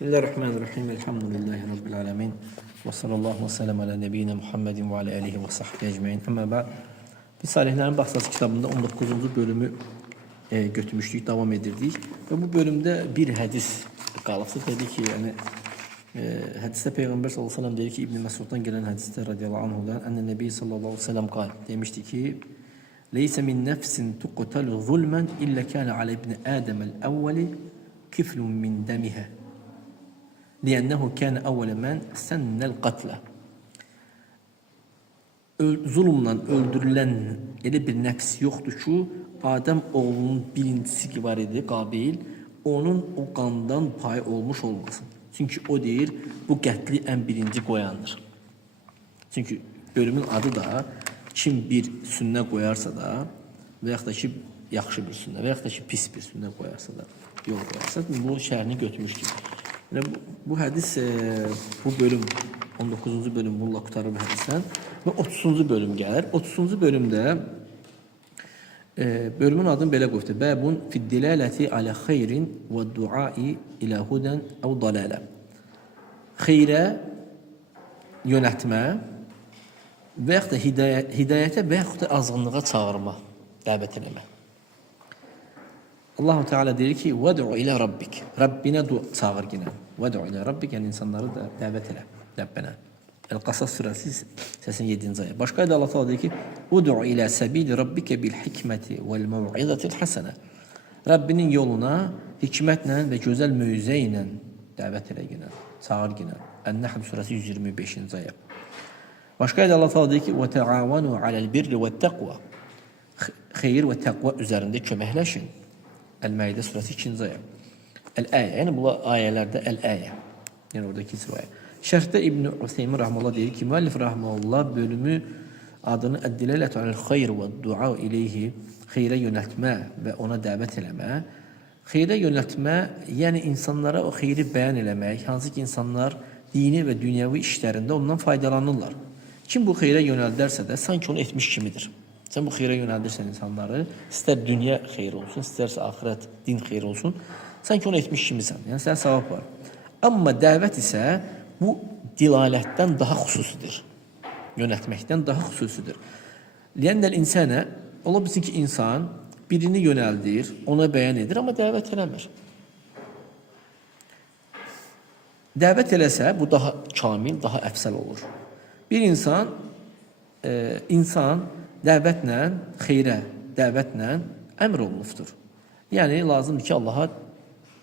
Bismillahirrahmanirrahim. Elhamdülillahi Rabbil alemin. Və sallallahu və sələm alə nəbiyyina Muhammedin və alə alihi və sahbihi ecmaîn. Amma ba'd. Biz Salihlərin Baxsası kitabında 19-cu bölümü götürmüşdük, davam edirdik. Və bu bölümdə bir hədis qalıbsa dedi ki, yəni hədisdə Peyğəmbər sallallahu əleyhi və səlləm deyir ki, İbn Məsuddan gələn hədisdə radiyallahu anhudan, "Ənə Nəbi sallallahu əleyhi və səlləm qal" demişdi ki, "Leysə min nəfsin tuqtalu zulman illə kana alə ibn Adəm el-əvvəli kiflun min dəmihə." لأنه كان أول من سن القتل. Zulmla öldürülen elə bir nəfs yoxdur ki, Adəm oğlunun birincisi ki var idi, Qabil, onun o qandan payı olmuş olmasın. Çünki o deyir, bu qətli ən birinci qoyandır. Çünki bölümün adı da kim bir sünnə qoyarsa da və yaxud da ki, yaxşı bir sünnə və yaxud da ki, pis bir sünnə qoyarsa da, yol qoyarsa, bu şəhrini götürmüşdür. Bu hədis, bu bölüm, 19-cu bölüm bununla qutarır bu hədisdən və 30-cu bölüm gəlir. 30-cu bölümdə bölümün adını belə qoydu. Bəbun fiddilaləti alə xeyrin və duai ilə hudən əv dalalə. Xeyrə yönətmə və yaxud da hidayətə və yaxud da azğınlığa çağırma, dəvət eləmə. Allah Teala deyir ki, "Vəd'u ilə rabbik." Rabbinə çağır yenə. "Vəd'u ilə rabbik" yəni insanları da dəvət elə Rəbbinə. El-Qasas surəsi 87-ci ayə. Başqa ayədə Allah Teala deyir ki, "Ud'u ilə səbili rabbikə bil hikməti vəl mev'izatil hasanə." Rəbbinin yoluna hikmətlə və gözəl mövizə ilə dəvət elə yenə, çağır yenə. Ən-Nəhl surəsi 125-ci ayə. Başqa ayədə Allah Teala deyir ki, "Və təavanu aləl birri və təqva." Xeyir və təqva üzərində köməkləşin. El-Maidə surəsi 2-ci ayə. El-Əyə, yəni bu ayələrdə El-Əyə. Yəni oradakı ayə. Şərhdə İbn Üseymin rahmetullah deyir ki, müəllif rahmetullah bölümü adını "Əd-dilalətü aləl-xeyr və dua ileyhi" xeyrə yönəltmə və ona dəvət eləmə. Xeyrə yönəltmə, yəni insanlara o xeyri bəyan eləmək, hansı ki insanlar dini və dünyəvi işlərində ondan faydalanırlar. Kim bu xeyrə yönəldərsə də sanki onu etmiş kimidir. Sən bu xeyrə yönəldirsən insanları, istər dünya xeyri olsun, istərsə axirət, din xeyri olsun, sanki onu etmiş kimisən. Yəni sən savab var. Amma dəvət isə bu dilalətdən daha xüsusidir. Yönətməkdən daha xüsusidir. Liyənnəl insənə, ola bilsin ki, insan birini yönəldir, ona bəyan edir, amma dəvət eləmir. Dəvət eləsə, bu daha kamil, daha əfsəl olur. Bir insan dəvətlə, xeyrə, dəvətlə əmr olunubdur. Yəni, lazımdır ki, Allaha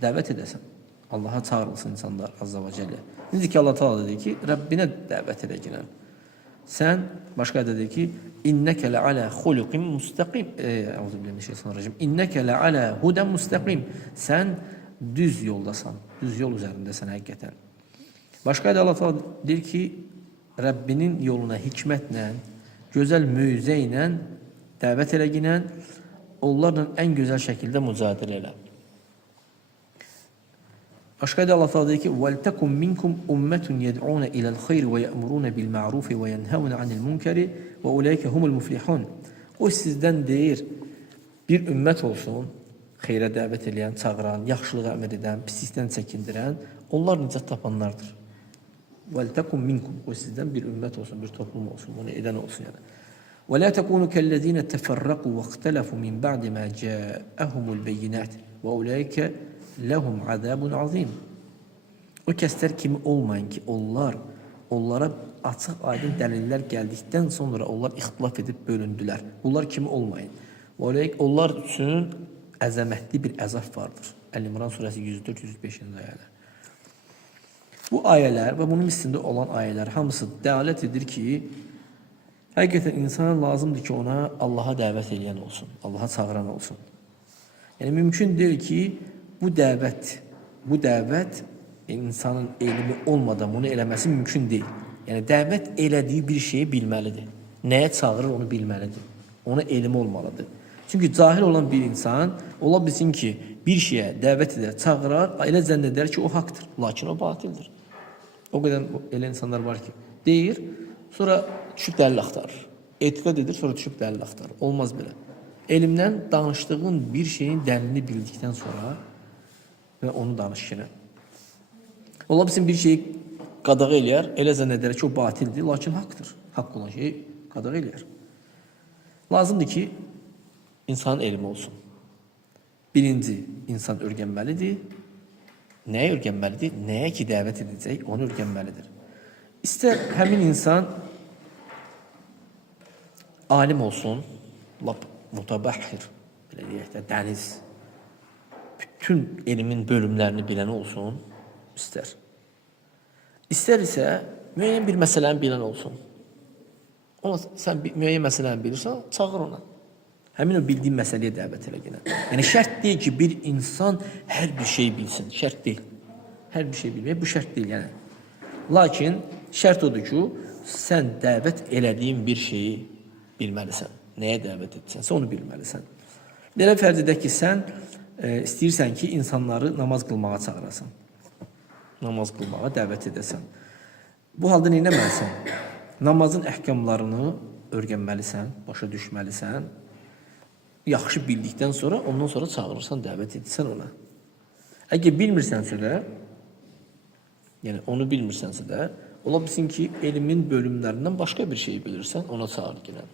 dəvət edəsən. Allaha çağırılsın insanlar, Azza və Cəllə. Necə ki, Allah Teala dedi ki, Rəbbinə dəvət edə gələn. Sən, başqa dedi ki, İnnəkə lə'alə xuluqin müstəqim. Euzubillahimineşşeytanirracim. İnnəkə lə'alə hudən müstəqim. Sən düz yoldasan, düz yol üzərindəsən həqiqətən. Başqa da Allah Teala deyir ki, Rəbbinin yoluna hikmətlə, gözəl mövizə ilə dəvət elə ginən, onlarla ən gözəl şəkildə mücadilə elə. Başqa da Allah Teala deyir ki, "Vəltəkum minkum ummetun yed'un ila'l xeyr və ya'murun bil ma'ruf və yenhevun anil munkar və ulaika humul muflihun." O sizdən deyir, bir ümmət olsun, xeyrə dəvət edən, çağıran, yaxşılığa əmr edən, pislikdən çəkindirən, onlar nicat tapanlardır. وَلْتَكُمْ مِنْكُمْ O sizdən bir ümmət olsun, bir toplum olsun, bunu edən olsun yəni. وَلَا تَكُونُوا كَالَّذِينَ تَفَرَّقُوا وَاخْتَلَفُوا مِنْ بَعْدِ مَا جَاءَهُمُ الْبَيِّنَاتِ وَأُولَٰئِكَ لَهُمْ عَذَابٌ عَظِيمٌ O kəslər kimi olmayın ki, onlara açıq aydın dəlillər gəldikdən sonra onlar ixtilaf edib bölündülər. Bunlar kimi olmayın. Onlar üçün əzəmətli bir əzab vardır. Əl-İmran surəsi 104-105-ci ayələr. Bu ayələr və bunun üstündə olan ayələr hamısı dəlalət edir ki, həqiqətən insana lazımdır ki, ona Allaha dəvət edən olsun, Allaha çağıran olsun. Yəni mümkün deyil ki, bu dəvət insanın elmi olmadan bunu eləməsi mümkün deyil. Yəni dəvət elədiyi bir şeyi bilməlidir. Nəyə çağırır onu bilməlidir. Ona elmi olmalıdır. Çünki cahil olan bir insan ola bilsin ki, bir şeyə dəvət edər, çağırar, elə zənn edər ki, o haqdır, lakin o batildir. O qədər elə insanlar var ki, deyir, sonra düşüb dəlil axtarır. Etiqad edir, sonra düşüb dəlil axtarır. Olmaz belə. Elmdən danışdığın bir şeyin dəlilini bildikdən sonra və onu danışırıq. Ola bilsin bir şeyi qadağa eləyər, elə zənn edər ki, o batildir, lakin haqdır. Haqq olan şeyi qadağa eləyər. Lazımdır ki, insanın elmi olsun. Birinci, insan öyrənməlidir. Nəyə öyrənməlidir? Nəyə ki, dəvət edəcək, onu öyrənməlidir. İstər həmin insan alim olsun, lap mutabahhir, belə deyək də, dəniz, bütün elmin bölümlərini bilən olsun, istər. İstər isə müəyyən bir məsələni bilən olsun. Ona sən müəyyən məsələni bilirsən, çağır ona. Həmin o bildiyin məsələyə dəvət elə gələn. Yəni şərt deyil ki, bir insan hər bir şey bilsin. Şərt deyil. Hər bir şey bilmək bu şərt deyil yəni. Lakin şərt odur ki, sən dəvət elədiyin bir şeyi bilməlisən. Nəyə dəvət edsənsə onu bilməlisən. Belə fərz edək ki, sən istəyirsən ki, insanları namaz qılmağa çağırasan. Namaz qılmağa dəvət edəsən. Bu halda nə etməlisən? Namazın əhkamlarını öyrənməlisən, başa düşməlisən. Yaxşı bildikdən sonra, ondan sonra çağırırsan, dəvət edirsən ona. Əgər bilmirsənsə də, yəni onu bilmirsənsə də, ola bilsin ki, elmin bölümlərindən başqa bir şey bilirsən, ona çağır gələn.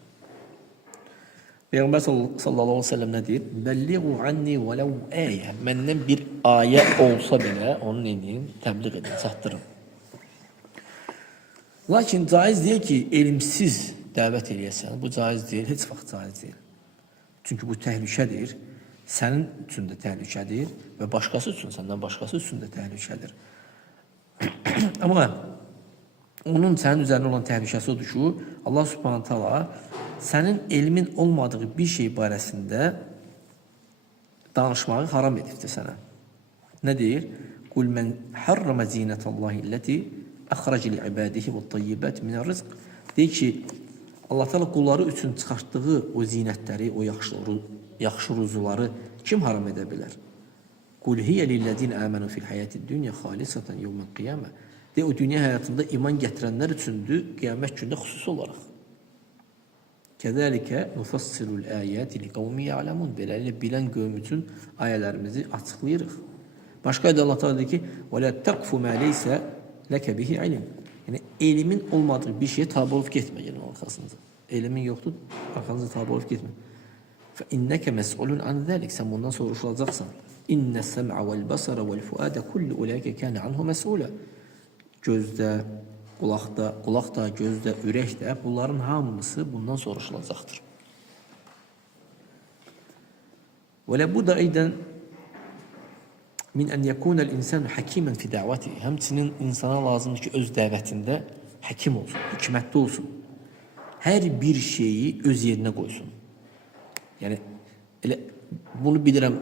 Peyğəmbər sallallahu aleyhi ve sellem nə deyir? Bəlliğu anni vələv əyə. Məndən bir ayə olsa belə, onun edin, təbliğ edin, çatdırın. Lakin caiz deyil ki, elmsiz dəvət eləyəsən. Bu caiz deyil, heç vaxt caiz deyil. Çünki bu təhlükədir. Sənin üçün də təhlükədir və başqası üçün, səndən başqası üçün də təhlükədir. Amma onun sənin üzərində olan təhlükəsi odur ki, Allah subhanahu taala sənin elmin olmadığı bir şey barəsində danışmağı haram edibdir sənə. Nə deyir? Qul mən harrama zinətallahi illəti əxraci li-ibadihi və-tayyibat minər-rizq. Deyir ki, Allah Teala qulları üçün çıxartdığı o zinətləri, o yaxşı ruzuları kim haram edə bilər? Qul hiyə lillezine amanu fil hayatid dunya xalisatan yawmal qiyamah. De o dünya həyatında iman gətirənlər üçündür, qiyamət günündə xüsusi olaraq. Kəzəlikə nufassilul ayati liqavmin ya'lamun. Beləliklə bilən qövm üçün ayələrimizi açıqlayırıq. Başqa ayədə Allah Teala deyir ki: "Və la taqfu ma laysa laka bihi ilm." Yəni elmin olmadığı bir şeyə tabe olub getmə yəni arxasınca. Elmin yoxdur, arxasınca tabe olub getmə. Fa innaka mas'ulun an zalik. Sən bundan soruşulacaqsan. İnne sem'a vel basara vel fuada kullu ulaika kana anhu mas'ula. Gözdə, qulaqda, gözdə, ürəkdə bunların hamısı bundan soruşulacaqdır. Və labudda aydan min an yakuna al-insan hakiman fi da'vatihi. Həmçinin insana lazımdır ki, öz dəvətində həkim olsun, hikmətli olsun. Hər bir şeyi öz yerinə qoysun. Yəni elə bunu bilirəm,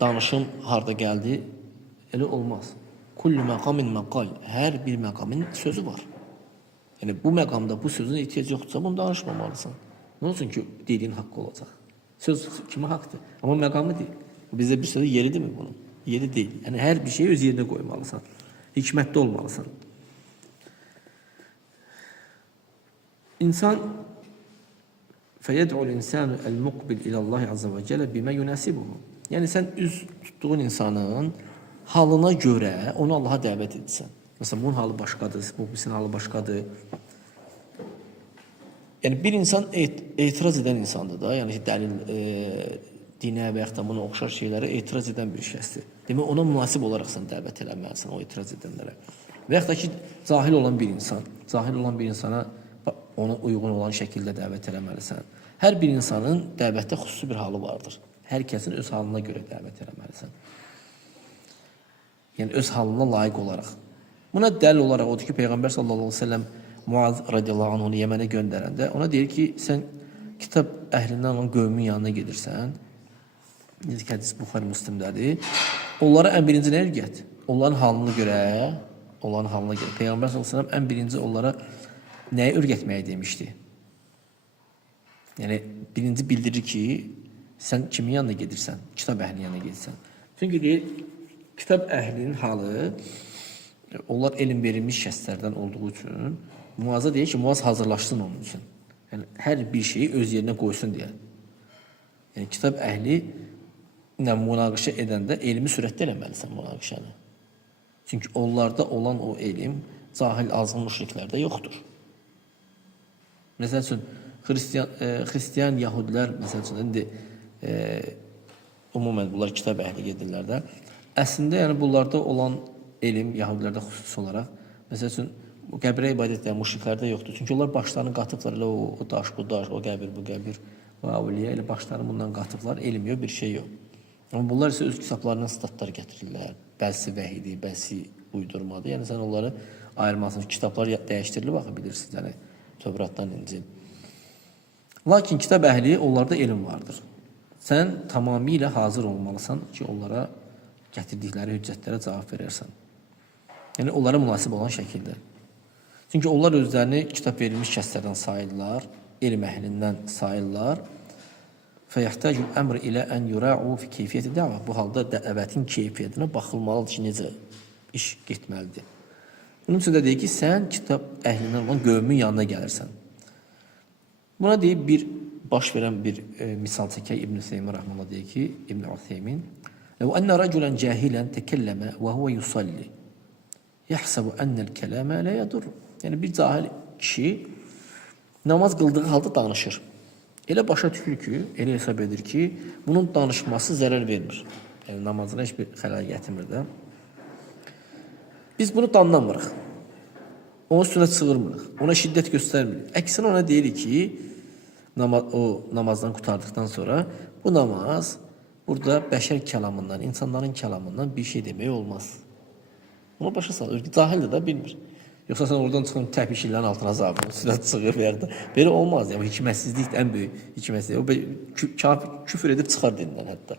danışım harda gəldi, elə olmaz. Kullu məqamin məqal. Hər bir məqamın sözü var. Yəni bu məqamda bu sözün ehtiyac yoxdursa bunu danışmamalısan. Nə olsun ki, dediyin haqq olacaq. Söz kimə haqqdır? Amma məqamı deyil. Bizdə bir sözü yeridir mi bunun? Yeri deyil. Yəni hər bir şeyi öz yerinə qoymalısan. Hikmətli olmalısan. İnsan fəyəd'ul insanu el-muqbil ilallahi azza və cələ bimə yunasibuhu. Yəni sən üz tutduğun insanın halına görə onu Allaha dəvət etsən. Məsələn, bunun halı başqadır, bu birisinin halı başqadır. Yəni bir insan etiraz edən insandır da, yəni dəlil, dinə və yaxud da buna oxşar şeylərə etiraz edən bir şəxsdir. Demək, ona münasib olaraq sən dəvət eləməlisən o etiraz edənlərə. Və yaxud da ki, cahil olan bir insana ona uyğun olan şəkildə dəvət eləməlisən. Hər bir insanın dəvətdə xüsusi bir halı vardır. Hər kəsin öz halına görə dəvət eləməlisən. Yəni öz halına layiq olaraq. Buna dəlil olaraq odur ki, Peyğəmbər sallallahu aleyhi ve sellem Muaz radiyallahu anh onu Yəmənə göndərəndə ona deyir ki, sən kitab əhlindən olan qövmün yanına gedirsən. Necə ki, hədis Buxari Müslimdədir. Onlara ən birinci nə öyrət? Onların halına görə, Peyğəmbər sallallahu aleyhi ve sellem ən birinci onlara nəyi öyrətməyə demişdi? Yəni birinci bildirir ki, sən kimin yanına gedirsən? Kitab əhlinin yanına gedirsən. Çünki deyir, kitab əhlinin halı, onlar elm verilmiş şəxslərdən olduğu üçün Muaz'a deyir ki, Muaz hazırlaşsın onun üçün. Yəni hər bir şeyi öz yerinə qoysun deyə. Yəni kitab əhli ilə münaqişə edəndə elmi sürətdə eləməlisən münaqişəni. Çünki onlarda olan o elm cahil azğın müşriklərdə yoxdur. Məsəl üçün Xristiyan Yahudilər məsəl üçün indi ümumən bunlar kitab əhli gedirlər də. Əslində yəni bunlarda olan elm Yahudilərdə xüsusi olaraq məsəl üçün bu qəbrə ibadət edən müşriklərdə yoxdur. Çünki onlar başlarını qatıblar elə o daş, bu daş, o qəbir, bu qəbir və avliya elə başlarını bundan qatıblar. Elm yox, bir şey yox. Amma bunlar isə öz kitablarından statlar gətirirlər. Bəzi vəhidir, bəzi uydurmadır. Yəni sən onları ayırmasın. Kitablar dəyişdirilir baxa bilirsiniz. Yəni Tövratdan İncil. Lakin kitab əhli onlarda elm vardır. Sən tamamilə hazır olmalısan ki, onlara gətirdikləri hüccətlərə cavab verərsən. Yəni onlara münasib olan şəkildə. Çünki onlar özlərini kitab verilmiş kəslərdən sayırlar, elm əhlindən sayırlar. Fəyəhtəcül əmr ilə ən yura'u fi keyfiyyəti dəvə. Bu halda dəvətin keyfiyyətinə baxılmalıdır ki, necə iş getməlidir. Bunun üçün də deyir ki, sən kitab əhlindən olan qövmün yanına gəlirsən. Buna deyib bir baş verən bir misal çəkək İbn-i Seymin Rəhmanla deyir ki, İbn-i Utheymin لو أن رجلا جاهلا تكلم وهو يصلي يحسب أن الكلام لا يضر. Yani bir cahil kişi namaz qıldığı halda danışır. Elə başa düşür ki, elə hesab edir ki, bunun danışması zərər vermir. Yəni namazına heç bir xələl gətirmir də. Biz bunu danlamırıq. Onun üstünə çığırmırıq. Ona şiddət göstərmirik. Əksinə ona deyirik ki, o namazdan qurtardıqdan sonra bu namaz burada bəşər kəlamından, insanların kəlamından bir şey demək olmaz. Ona başa salır. Cahildir də bilmir. Yoxsa sən oradan çıxın təpişirlərin altına zabın, üstünə çıxır və ya da belə olmaz. Yəni hikmətsizlik ən böyük hikmətsizlik. O küfür edib çıxar dinindən hətta.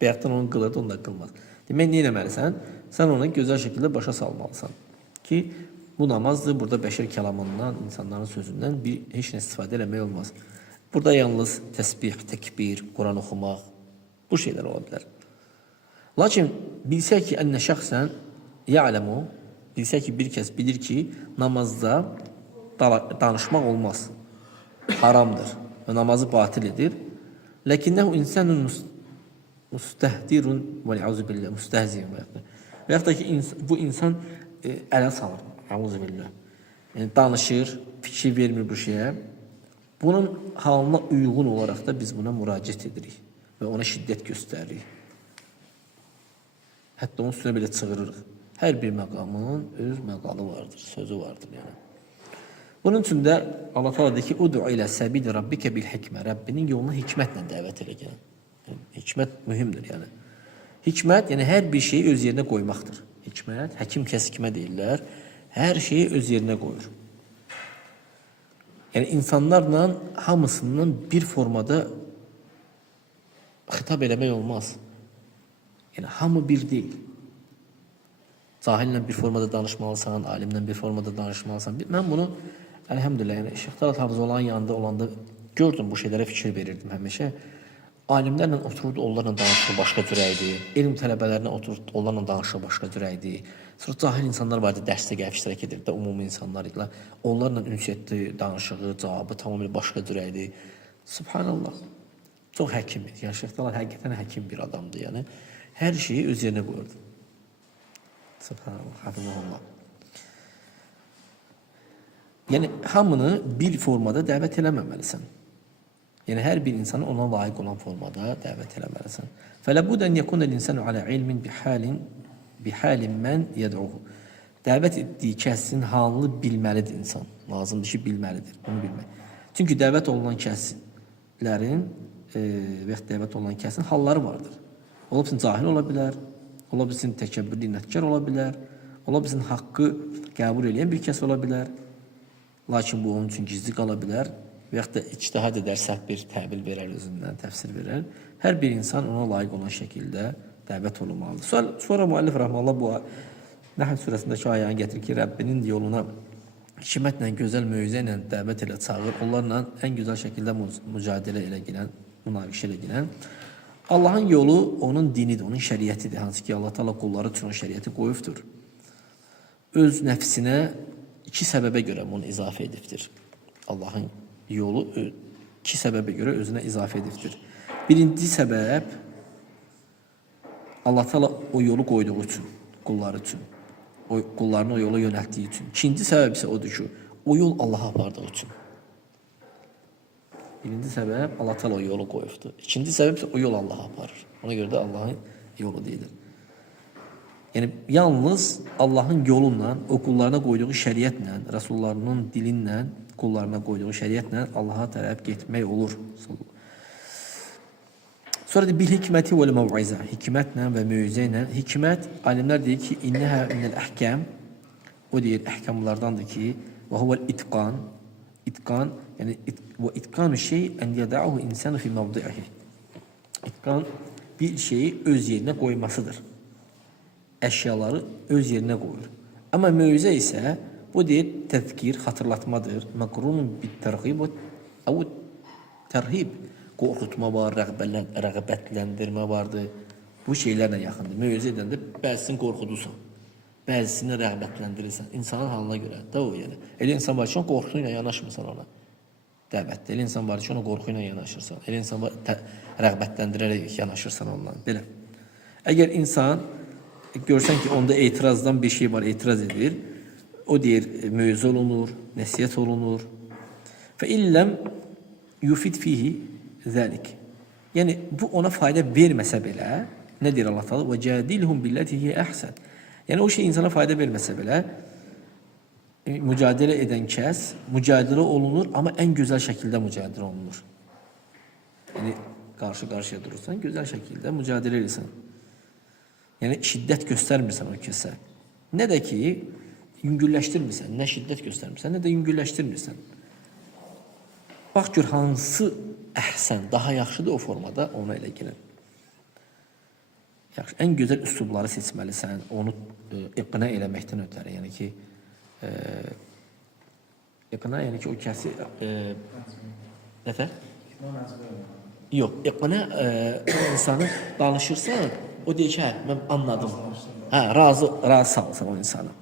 Bəyətdən onu qılırdı, onu da qılmaz. Demək, nə etməlisən? Sən onu gözəl şəkildə başa salmalısan. Ki, bu namazdır, burada bəşər kəlamından, insanların sözündən heç nə istifadə eləmək olmaz. Burada yalnız təsbih, təkbir, Quran oxumaq, bu şeylər ola bilər. Lakin bilsək ki, ənə şəxsən ya'ləmu, bilsək ki, bir kəs bilir ki, namazda danışmaq olmaz, haramdır və namazı batil edir. Ləkinnəhu insanun müstəhdirun və li'auzu billah, müstəhziyun və yaxud da ki, bu insan ələ salır, əuzu billah. Yəni, danışır, fikir vermir bu şeyə. Bunun halına uyğun olaraq da biz buna müraciət edirik və ona şiddət göstəririk. Hətta onun üstünə belə çığırırıq. Hər bir məqamın öz məqalı vardır, sözü vardır. Yəni. Bunun üçün də Allah Teala deyir ki, "Ud'u ilə səbili rabbikə bil hikmə." Rəbbinin yoluna hikmətlə dəvət elə gəlin. Yəni, hikmət mühümdür, yəni. Hikmət, yəni hər bir şeyi öz yerinə qoymaqdır. Hikmət, həkim kəsikmə deyirlər, hər şeyi öz yerinə qoyur. Yəni insanlarla hamısından bir formada xitab eləmək olmaz. Yəni hamı bir deyil. Cahillə bir formada danışmalısan, alimlə bir formada danışmalısan. Mən bunu əlhəmdülillah, yəni Şeyx Talat Hafız olan yanında olanda gördüm, bu şeylərə fikir verirdim həmişə. Alimlərlə otururdu, onlarla danışığı başqa cür idi. Elm tələbələrinə otururdu, onlarla danışığı başqa cür idi. Sonra cahil insanlar vardı, dərsdə gəlib iştirak edirdi də, ümumi insanlar idilər. Onlarla ünsiyyətli danışığı, cavabı tamamilə başqa cür idi. Subhanallah. Çox həkim idi. Yəni Şeyx Talat həqiqətən həkim bir adamdı, yəni. Hər şeyi öz yerinə qoyurdu. Subhanallah, hafizahullah. Yəni hamını bir formada dəvət eləməməlisən. Yəni hər bir insanı ona layiq olan formada dəvət eləməlisən. Fələbud ən yekun el-insanu ala ilmin bihalin mən yed'uhu. Dəvət etdiyi kəsin halını bilməlidir insan. Lazımdır ki, bilməlidir. Bunu bilmək. Çünki dəvət olunan kəslərin və dəvət olunan kəsin halları vardır. Ola bilsin cahil ola bilər, ola bilsin təkəbbürlü, inətkar ola bilər, ola bilsin haqqı qəbul edən bir kəs ola bilər. Lakin bu onun üçün gizli qala bilər və yaxud da ictihad edər, səhv bir təbil verər özündən, təfsir verər. Hər bir insan ona layiq olan şəkildə dəvət olunmalıdır. Sonra müəllif rəhməllah bu Nəhl surəsindəki ayəni gətirir ki, Rəbbinin yoluna hikmətlə, gözəl möizə ilə dəvət elə çağır, onlarla ən gözəl şəkildə mücadilə elə gələn, münaqişə elə gələn. Allahın yolu onun dinidir, onun şəriətidir, hansı ki Allah Teala qulları üçün o şəriəti qoyubdur. Öz nəfsinə iki səbəbə görə bunu izafə edibdir. Allahın yolu iki səbəbə görə özünə izafə edibdir. Birinci səbəb Allah Teala o yolu qoyduğu üçün, qulları üçün. O qullarını o yola yönəltdiyi üçün. İkinci səbəb isə odur ki, o yol Allaha apardığı üçün. Birinci səbəb Allah Teala o yolu qoyubdur. İkinci səbəb isə o yol Allaha aparır. Ona görə də Allahın yolu deyilir. Yəni yalnız Allahın yolunla, o qullarına qoyduğu şəriətlə, Rəsullarının dilinlə, qullarına qoyduğu şəriətlə Allaha tərəf getmək olur. Sonra da bil hikməti və məvizə, hikmətlə və mövizə ilə. Hikmət, alimlər deyir ki, innəhə minəl əhkəm, o deyir, əhkamlardandır ki, və huvəl itqan, itqan, yəni və itqanu şey ən yədəuhu insanı fi mavdi'ihi. İtqan bir şeyi öz yerinə qoymasıdır. Əşyaları öz yerinə qoyur. Amma mövizə isə bu deyir təzkir, xatırlatmadır. Məqrunun bit-tərğib və tərhib. Qorxutma var, rəğbətləndirmə vardır. Bu şeylərlə yaxındır. Mövizə edəndə bəzisini qorxudursan, bəzisini rəğbətləndirirsən. İnsanın halına görə də o yəni. Elə insan var ki, qorxu ilə yanaşmırsan ona. Dəvətdə. Elə insan var ki, ona qorxu ilə yanaşırsan. Elə insan var rəğbətləndirərək yanaşırsan ondan. Belə. Əgər insan görsən ki, onda etirazdan bir şey var, etiraz edir. O deyir, mövizə olunur, nəsihət olunur. Fə illəm yufid fihi zəlik. Yəni bu ona fayda verməsə belə, nə deyir Allah Teala? Və cadilhum billati hiya ahsan. Yəni o şey insana fayda verməsə belə, mücadilə edən kəs mücadilə olunur, amma ən gözəl şəkildə mücadilə olunur. Yəni qarşı-qarşıya durursan, gözəl şəkildə mücadilə edirsən. Yəni şiddət göstərmirsən o kəsə. Nə də ki, yüngülləşdirmirsən, nə şiddət göstərmirsən, nə də yüngülləşdirmirsən. Bax gör hansı əhsən, daha yaxşıdır o formada, ona elə gəlin. Yaxşı, ən gözəl üslubları seçməlisən, onu iqna eləməkdən ötəri, yəni ki, iqna, yəni ki, o kəsi, nəfər? Yox, iqna insanı danışırsan, o deyir ki, hə, mən anladım. Hə, razı salsan o insanı.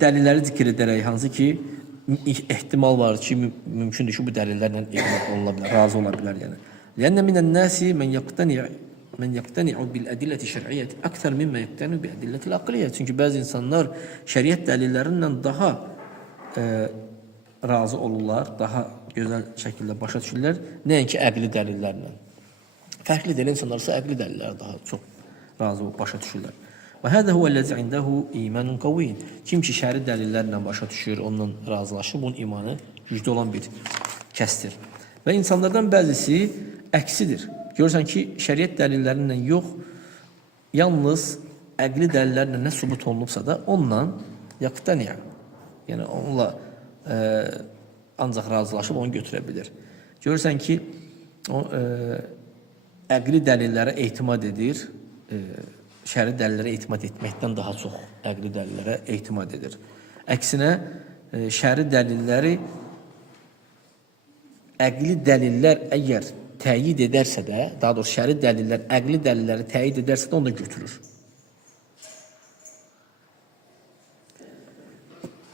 Dəlilləri zikr edərək, hansı ki, ehtimal var ki, mümkündür ki, bu dəlillərlə iqna oluna bilər, razı ola bilər yəni. Lənnə minən-nəsi mən yaqtani'u bil-ədilləti şər'iyyəti əktər mimmə yaqtani'u bil-ədilləti aqliyyəti. Çünki bəzi insanlar şəriət dəlillərindən daha razı olurlar, daha gözəl şəkildə başa düşürlər, nəinki əqli dəlillərlə. Fərqli deyil, insanlarsa əqli dəlillər daha çox razı olub başa düşürlər. Və hədə huvəl-ləzi indəhu imanun qaviyyin. Kim ki, şəri dəlillərlə başa düşür, ondan razılaşır, bunun imanı güclü olan bir kəsdir. Və insanlardan bəzisi əksidir. Görürsən ki, şəriət dəlillərindən yox, yalnız əqli dəlillərlə nə sübut olunubsa da, ondan yaqtani'a, yəni onunla ancaq razılaşıb onu götürə bilir. Görürsən ki, əqli dəlillərə etimad edir, şəri dəlillərə etimad etməkdən daha çox əqli dəlillərə etimad edir. Əksinə, şəri dəlilləri, əqli dəlillər əgər təyid edərsə də, daha doğrusu şəri dəlillər əqli dəlilləri təyid edərsə də onu da götürür.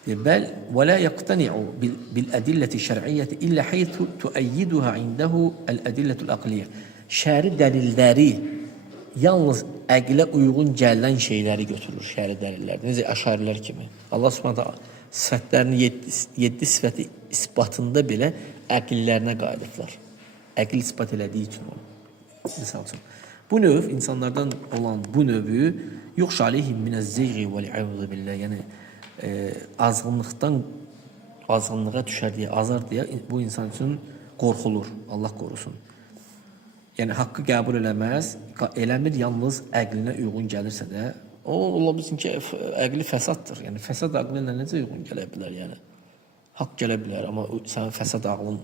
Bəl və la yaqtani'u bil-ədilləti şər'iyyəti illə haythu tu'ayyiduha indahu el-ədillətul aqliyyə. Şəri dəlilləri yalnız əqlə uyğun gələn şeyləri götürür şəri dəlillərdə. Necə əşarilər kimi. Allah Subhanahu sifətlərinin 7 sifəti isbatında belə əqillərinə qayıdıblar. Əqil isbat elədiyi üçün onu. Misal üçün. Bu növ insanlardan olan bu növü yoxş aleyhim minəz-zeyği vəl-əvzu billah. Yəni azğınlığa düşər deyə, azar deyə bu insan üçün qorxulur. Allah qorusun. Yəni haqqı qəbul eləməz, eləmir yalnız əqlinə uyğun gəlirsə də, o ola bilsin ki, əqli fəsaddır. Yəni fəsad ağlına necə uyğun gələ bilər yəni? Haqq gələ bilər, amma sənin fəsad ağlın,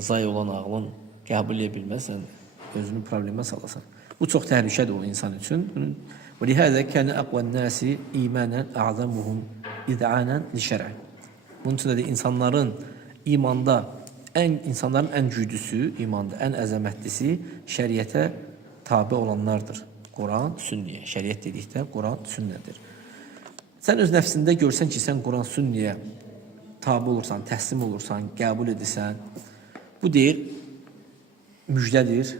zay olan ağlın qəbul edə bilməzsən, özünü problemə salasan. Bu çox təhlükədir o insan üçün. Və lihəzə kənə əqvən nəsi imanən əzamuhum id'anən li-şərə. Bunun üçün də insanların imanda insanların ən güclüsü, imanda ən əzəmətlisi şəriətə tabe olanlardır. Quran, sünniyə. Şəriət dedikdə Quran, sünnədir. Sən öz nəfsində görsən ki, sən Quran, sünniyə tabe olursan, təslim olursan, qəbul edirsən, bu deyir, müjdədir,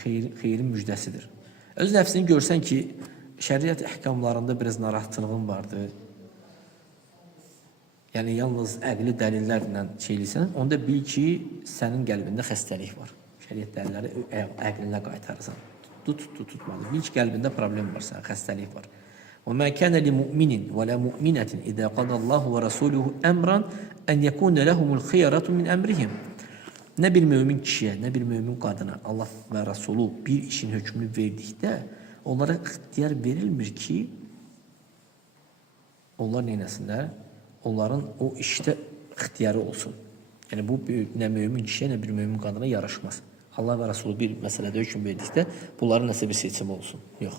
xeyrin müjdəsidir. Öz nəfsini görsən ki, şəriət əhkamlarında biraz narahatlığım vardı. Yəni yalnız əqli dəlillərlə şeylisən, onda bil ki, sənin qəlbində xəstəlik var. Şəriət dəlilləri əqlinə qaytarırsan. Tutmalı. Bil ki, qəlbində problem var, sənin xəstəlik var. وما كان لمؤمن ولا مؤمنة إذا قضى الله ورسوله أمرا أن يكون لهم الخيرة من أمرهم. Nə bir mömin kişiyə, nə bir mömin qadına Allah və Rasulü bir işin hökmünü verdikdə onlara ixtiyar verilmir ki, onlar neynəsinlər? Onların o işdə ixtiyarı olsun. Yəni bu nə mömin kişiyə, nə bir mömin qadına yaraşmaz. Allah və Rasulü bir məsələdə hökm verdikdə bunların nəsə bir seçimi olsun. Yox.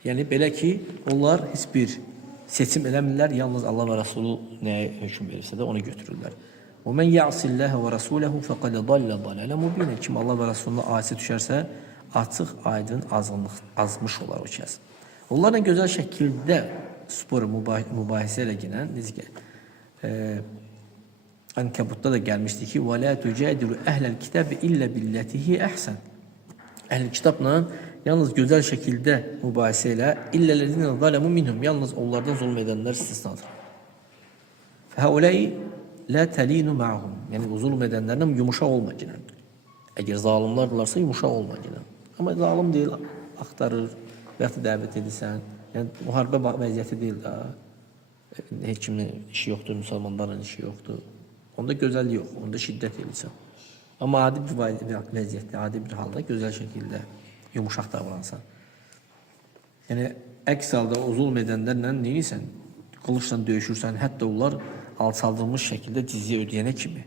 Yəni belə ki, onlar heç bir seçim eləmirlər, yalnız Allah və Rasulü nəyə hökm verirsə də onu götürürlər. وَمَنْ يَعْصِ اللّٰهَ وَرَسُولَهُ فَقَدْ ضَلَّ ضَلَالًا مُبِينًا. Kim Allah və Rasuluna asi düşərsə, açıq, aydın azmış olar o kəs. Onlarla gözəl şəkildə spor mübahisə ilə gələn, necə ki, Ankabutda da gəlmişdi ki, وَلَا تُجَادِلُ أَهْلَ الْكِتَابِ إِلَّا بِالَّتِهِ أَحْسَنُ. Əhl-i kitabla yalnız gözəl şəkildə mübahisə ilə illələzina zalamu minhum, yalnız onlardan zulm edənlər istisnadır. Fəhaulai la talinu ma'hum. Yəni zulm edənlərlə yumuşaq olma gələn. Əgər zalimlardılarsa yumuşaq olma gələn. Amma zalim deyil, axtarır, və ya dəvət edirsən. Yəni müharibə vəziyyəti deyil də. Heç kimin işi yoxdur, müsəlmanların işi yoxdur. Onda gözəllik yox, onda şiddət edirsən. Amma adi bir vəziyyətdə, adi bir halda gözəl şəkildə yumuşaq davransan. Yəni əks halda o zulm edənlərlə neyirsən? Qılıçla döyüşürsən, hətta onlar alçaldılmış şəkildə cizyə ödəyənə kimi.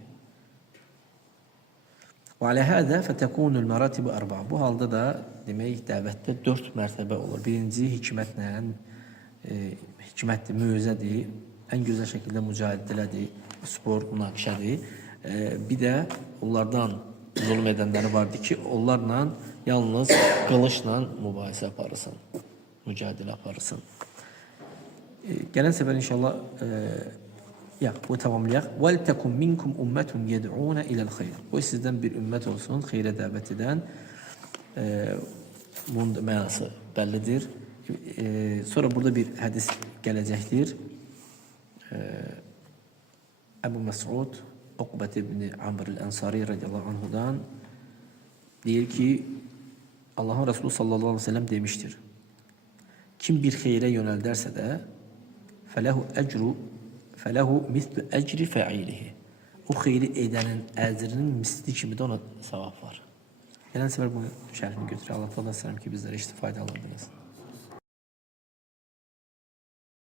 Və alə hədə fətəkunul məratibu ərba. Bu halda da demək dəvətdə 4 mərtəbə olur. Birinci hikmətlə, hikmətdir, müyüzədir, ən gözəl şəkildə mücadələdir, spor, münaqişədir. Bir də onlardan zulm edənləri vardı ki, onlarla yalnız qılıçla mübahisə aparırsın, mücadilə aparırsın. Gələn səfər inşallah bu tamamlayaq. وَلْتَكُمْ مِنْكُمْ أُمَّةٌ يَدْعُونَ إِلَى الْخَيْرِ. Qoy sizdən bir ümmət olsun, xeyrə dəvət edən. Bunun mənası bəllidir. Sonra burada bir hədis gələcəkdir. Əbu Məsud Uqbət ibn Amr el-Ənsari radiyallahu anhudan deyir ki, Allahın Resulü sallallahu aleyhi ve sellem demiştir. Kim bir xeyrə yönəldərsə də fələhu mislu əcri fəilihi. O xeyri edənin əzrinin misli kimi də ona savab var. Gələn səfər bunun şərhini götürür. Allah-u Teala ki, bizlərə istifayda alırdınız.